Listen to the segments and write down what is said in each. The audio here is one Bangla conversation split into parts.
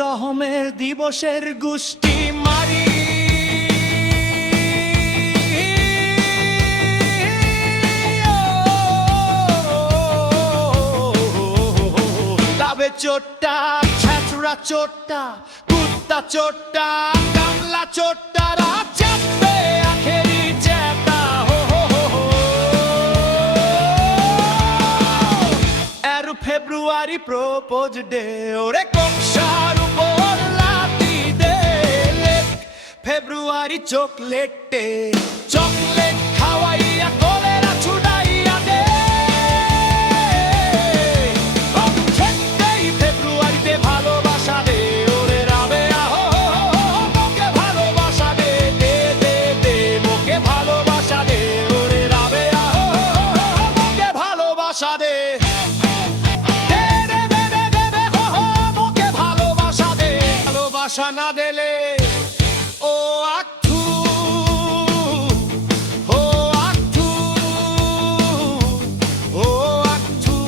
রহমের দিবসের গুষ্টি মারি তবে চোট্টা ছ্যাঁচড়া চোট্টা কুত্তা চোট্টা কামলা চোট্টারা চাপবে আখেরি চ্যাপটা ফেব্রুয়ারি প্রপোজ ডে ওরে কংসার উপর লাথি দে ফেব্রুয়ারি চকলেট ডে চকলেট খাওয়াইয়া কলেরা ছুটাইয়া দে ফেব্রুয়ারিতে ভালোবাসা দে ওরে রাবে আহো মোকে ভালোবাসা দে দে দে দে মোকে ভালোবাসা দে ওরে রাবে আহো মোকে ভালোবাসা দে ভালোবাসা না দিলে ও আঠু ও আঠু ও আঠু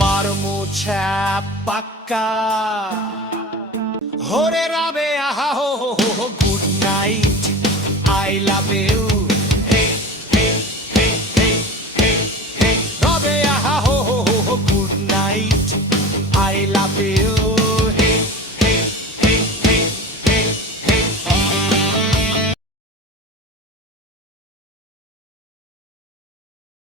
মার মুছা পাক্কা হরে রাবে